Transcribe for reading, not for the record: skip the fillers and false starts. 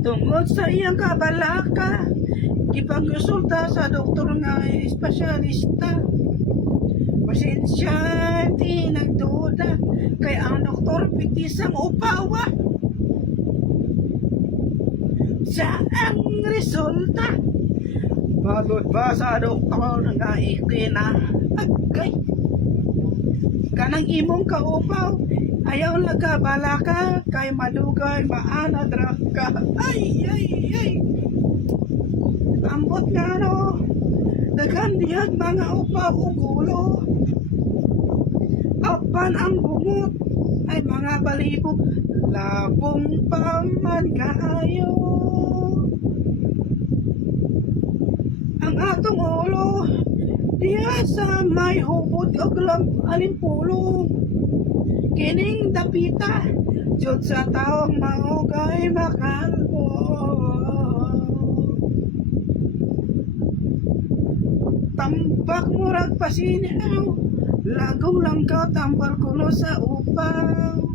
Tungod sa iyang kabalaka, ipagkonsulta sa doktor nga espesyalista. Pasensya, di nagduda, kay ang doktor pitisang upawa. Sa ang resulta, balot ba sa doktor nga ikinaagay? Kanang imong kaupaw, ayaw nagkabalaka, kay madugay maanadra ka. Ay, ay, ay. Ambot nga no, daghan diyag mga upaw o gulo. Apan ang bungot ay mga balibo, labong paman kaayo. Ang atong ulo, diya sa may hubot o alimpulong. Kining dapita, jud sa taong maugay makalbo. Tambak murag pasinaw, lagong langkaw tambal kulo sa upaw.